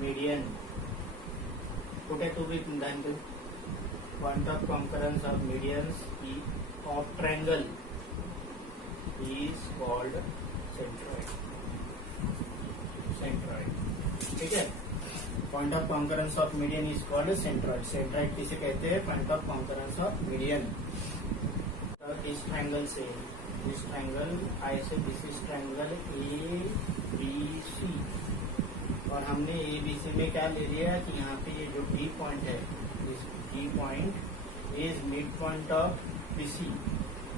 median. Put it to be done to point of concurrence of medians of triangle is called centroid. Centroid. ठीक है. Point of concurrence of median is called centroid. Centroid किसे कहते हैं? Point of concurrence of median. इस triangle से इस triangle आई से this is triangle A B C और हमने ए बी सी में क्या ले लिया कि यहाँ पे ये जो डी पॉइंट है इस D point is mid point of B C.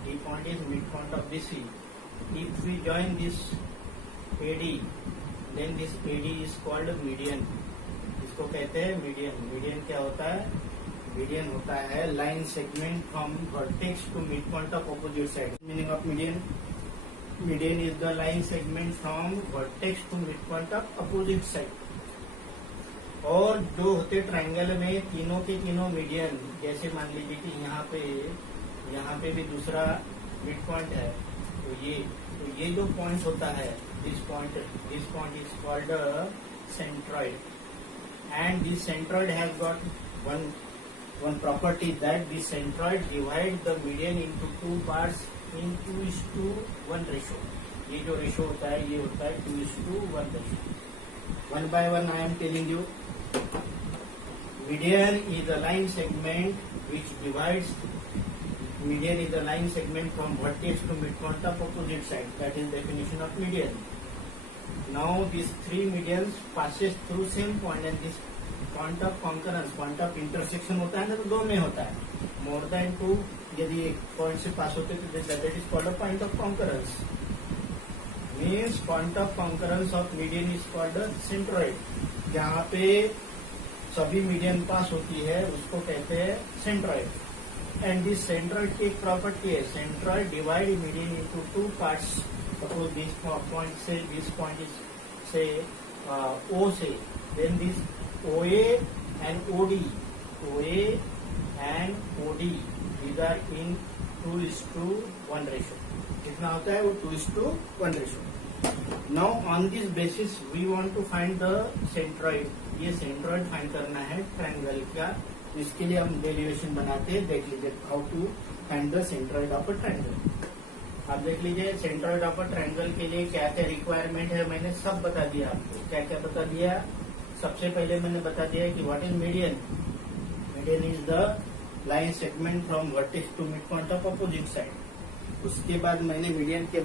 D point is mid point of B C. If we join this AD then this AD is called median. इसको कहते हैं मीडियन. मीडियन क्या होता है? Median होता है line segment from vertex to mid point of opposite side. Meaning of median. Median is the line segment from vertex to mid point of opposite side. और जो होते ट्रायंगल में तीनों के तीनों मीडियन, जैसे मान लीजिए कि यहाँ पे भी दूसरा मिड पॉइंट है तो ये जो पॉइंट होता है this point is called centroid. And this centroid has got one property that the centroid divide the median into two parts in 2:1 ratio. ये जो रेशो होता है ये होता है 2:1 ratio. One by one I am telling you. Median is a line segment which divides. Median is a line segment from vertex to midpoint of opposite side. That is definition of median. Now these three medians passes through same point and this point of concurrence, point of intersection होता है ना, तो दो में होता है. More than to यदि एक पॉइंट से पास होते तो that is called point of concurrence. Means point of concurrence of median is called centroid. जहाँ पे सभी मीडियन पास होती है उसको कहते हैं सेंट्रॉइड. एंड दिस सेंट्रॉइड की एक प्रॉपर्टी है, centroid divide median into two parts. Suppose this point से दिस पॉइंट से ओ से then this OA and OD. OA and OD. These are in 2:1 ratio. कितना होता है वो 2:1 ratio. Now on this basis we want to find the centroid. ये centroid find करना है triangle का. इसके लिए हम डेरिवेशन बनाते हैं. देख लीजिए how to find the centroid of a triangle. आप देख लीजिए centroid of a triangle के लिए क्या क्या रिक्वायरमेंट है मैंने सब बता दिया आपको. क्या क्या बता दिया? सबसे पहले मैंने बता दिया कि what is median. Median is the line segment from vertex to mid point of opposite side. उसके बाद मैंने मीडियन के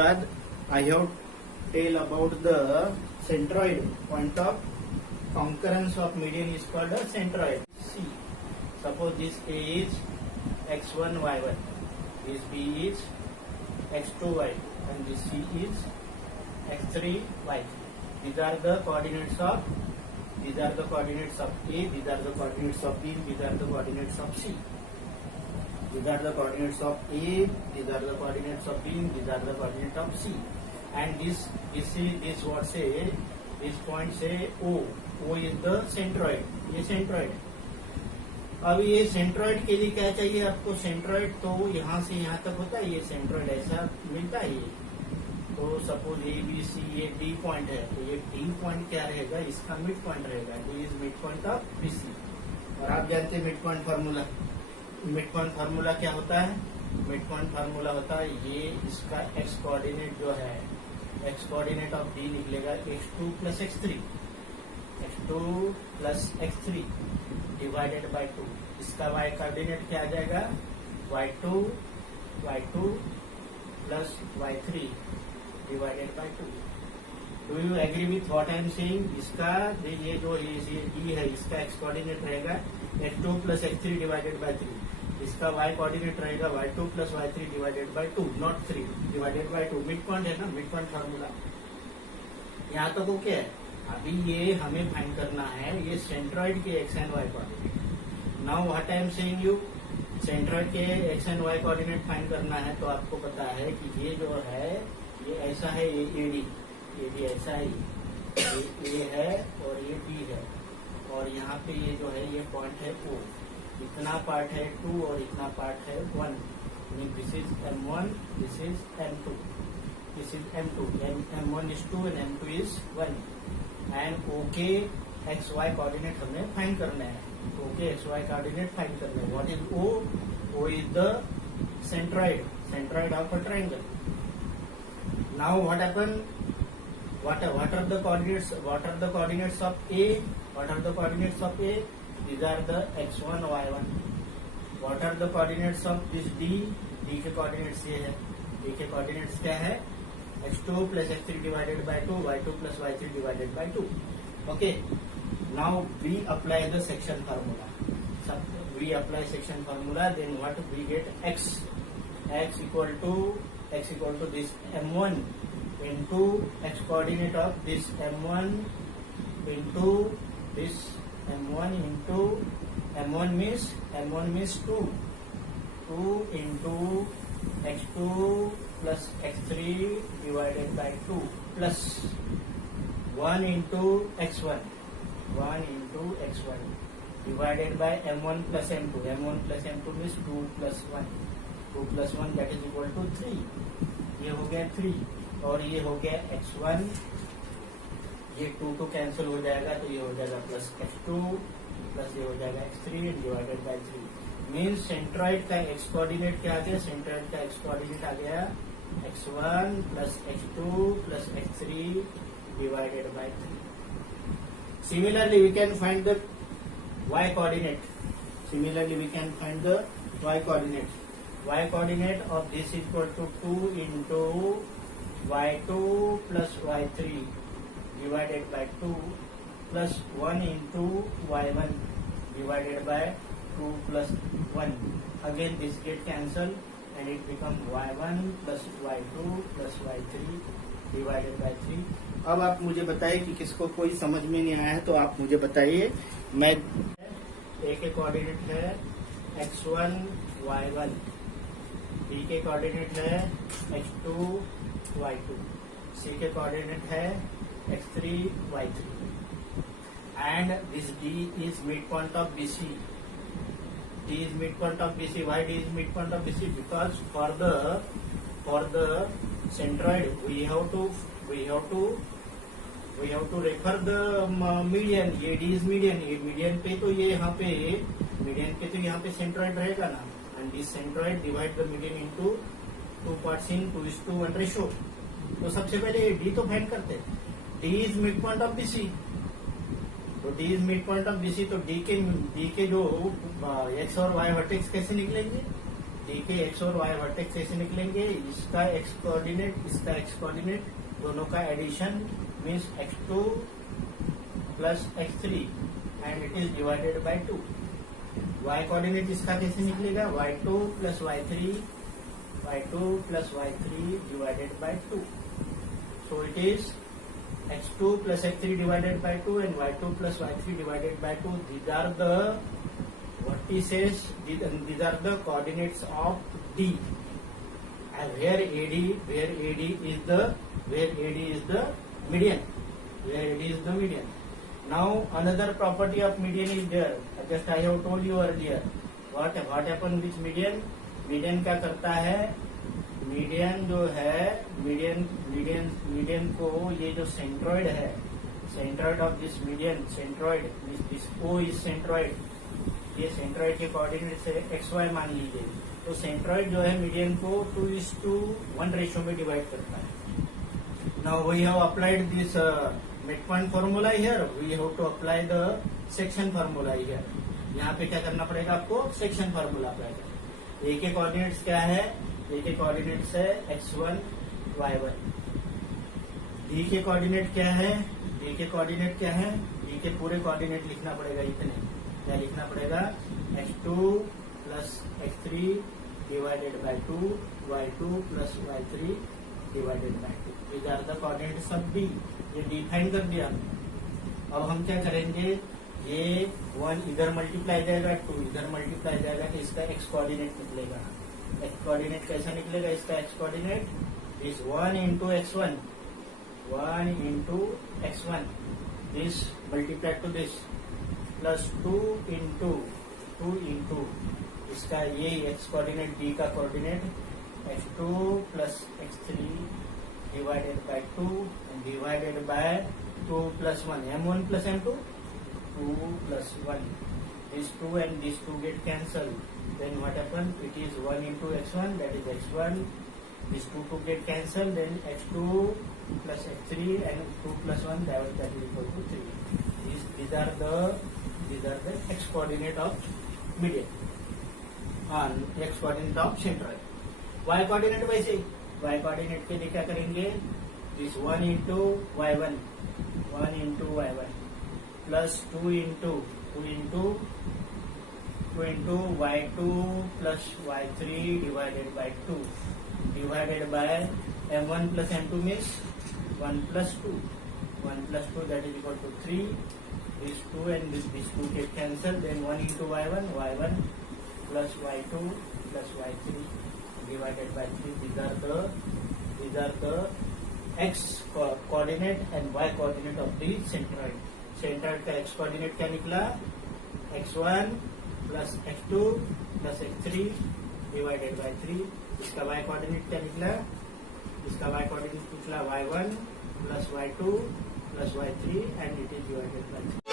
बाद I have tell about the centroid. Point of concurrence of median is called a centroid. See suppose this A is x1 y1, this b is x2 y and this c is x3 y3. These are the coordinates of A, these are the coordinates of B, these are the coordinates of C. These are the coordinates of A, these are the coordinates of B, these are the coordinates of C. And this what say, this point say O. O is the centroid. ये centroid. अब ये centroid के लिए क्या चाहिए आपको? Centroid तो यहाँ से यहाँ तक होता है. ये सेंट्रॉइड ऐसा मिलता है. ये तो सपोज ए बी सी ये डी पॉइंट है तो ये डी पॉइंट क्या रहेगा? इसका मिड पॉइंट रहेगा. D is mid point of B C. और आप जानते हैं mid point formula. Mid point formula क्या होता है? मिड पॉइंट फार्मूला होता है ये इसका एक्स कोऑर्डिनेट जो है एक्स कोऑर्डिनेट ऑफ डी निकलेगा x2 plus x3. x2 plus x3 divided by 2. इसका y कोऑर्डिनेट क्या आ जाएगा? y2 plus y3 divided by 2. Do you agree with what I am saying? इसका ये जो E है इसका x कोऑर्डिनेट रहेगा x2 plus x3 divided by 3. इसका y कोऑर्डिनेट रहेगा y2 plus y3 divided by 2, not 3 divided by 2. Mid point है ना, मिड पॉइंट फार्मूला. यहाँ तक ओके है. अभी ये हमें फाइंड करना है ये सेंट्रॉइड के x and y coordinate. Now what I am saying you, centroid के x and y coordinate find करना है तो आपको पता है कि ये जो है ये ऐसा है. ये एडी ऐसा है. ये है और ये बी है और यहाँ पे ये जो है ये पॉइंट है O. इतना पार्ट है 2 और इतना पार्ट है 1. This is M1, this is M2. this is M2. M1 is 2 and M2 is 1. And OK XY coordinate हमें find करना है. OK XY coordinate find करना है. What is O? O is the centroid of a triangle. Now what happened? What are the coordinates? What are the coordinates of A? What are the coordinates of A? These are the x1, y1. What are the coordinates of this D? D के coordinates ये है. D के coordinates क्या है? x2 plus x3 divided by 2, y2 plus y3 divided by 2. Okay. Now we apply the section formula. We apply section formula. Then what we get? X equal to this m1 into x coordinate of this m1 into this m1 into m1 means 2 into x2 plus x3 divided by 2 plus 1 into x1 divided by m1 plus m2. M1 plus m2 means 2 plus 1. 2 plus 1 that is equal to 3. ये हो गया 3 और ये हो गया x1. ये 2 cancel हो जाएगा तो ये हो जाएगा प्लस x2 प्लस ये हो जाएगा x3 divided by 3. Means centroid का x कोऑर्डिनेट क्या आ गया? सेंट्रॉइड का x कोऑर्डिनेट आ गया x1 plus x2 plus x3 divided by 3. Similarly, we can find the y coordinate. Y coordinate of this is equal to 2 into y2 plus y3 divided by 2 plus 1 into y1 divided by 2 plus 1. Again this get cancelled and it becomes y1 plus y2 plus y3 divided by 3. अब आप मुझे बताइए कि किसको कोई समझ में नहीं आया है तो आप मुझे बताइए. मैं ए के कोऑर्डिनेट है x1 y1, बी के कोऑर्डिनेट है x2 y2, सी के कोऑर्डिनेट है x3 y3 and this D is midpoint of BC. D is midpoint of BC. Why D is midpoint of BC? Because for the centroid we have to refer the median. ये D is median. ये median पे तो ये यहाँ पे centroid रहेगा ना. And this centroid divide the median into 2 parts in 2:1 ratio. तो सबसे पहले D तो फाइंड करते हैं. D is midpoint of BC. तो D is midpoint of BC तो D के जो x और y वर्टेक्स कैसे निकलेंगे? D के x और y वर्टेक्स कैसे निकलेंगे? इसका x कोऑर्डिनेट दोनों का addition means x2 plus x3 and it is divided by 2. y coordinate इसका कैसे निकलेगा? y2 plus y3 divided by 2. So it is x2 plus x3 divided by 2 and y2 plus y3 divided by 2. These are the vertices. These are the coordinates of D. And where AD is the median. Now another property of median is there. Just I have told you earlier. What happen with median? Median क्या करता है? Median जो है median को ये जो centroid है, centroid of this median, centroid this O is centroid. ये सेंट्रॉइड के कोऑर्डिनेट से XY मान लीजिए. तो सेंट्रॉइड जो है मीडियन को 2:1 रेशियो में डिवाइड करता है. Now we have applied this midpoint formula here. We have to apply the section formula here. यहाँ पे क्या करना पड़ेगा आपको? सेक्शन फॉर्मूला अप्लाई करना. ए के कोऑर्डिनेट्स क्या है? ए के कोऑर्डिनेट्स है x1 y1. डी के कोऑर्डिनेट क्या है? डी के पूरे कोऑर्डिनेट लिखना पड़ेगा. इतने क्या लिखना पड़ेगा? x2 plus x3 divided by 2, y2 plus y3 divided by 2. These are the coordinates of D. ये डिफाइन कर दिया हमने. अब हम क्या करेंगे? ये 1 इधर मल्टीप्लाई जाएगा, 2 इधर मल्टीप्लाई जाएगा तो इसका x कोऑर्डिनेट निकलेगा. x कोऑर्डिनेट कैसा निकलेगा? इसका x coordinate is 1 into x1 this multiplied to this plus 2 into इसका ये x कोऑर्डिनेट D का coordinate x2 plus x3 divided by 2 and divided by 2 plus 1, m1 plus m2, 2 plus 1. These 2 and these 2 get cancelled. Then what happens? It is 1 into x1, that is x1. These 2 get cancelled, then x2 plus x3 and 2 plus 1, that is equal to 3. These are the x coordinate of median and x coordinate of centroid. Y coordinate वैसे y coordinate के लिए क्या करेंगे? This 1 into y1 plus 2 into y2 plus y3 divided by 2 divided by m1 plus m2 means 1 plus 2 that is equal to 3. These 2 and these 2 get cancelled, then 1 into y1 plus y2 plus y3 divided by 3. These are the x coordinate and y coordinate of the centroid. Centroid का x coordinate क्या निकला? x1 plus x2 plus x3 divided by 3. इसका y coordinate क्या निकला? इसका y coordinate निकला y1 plus y2 plus y3 and it is divided by 3.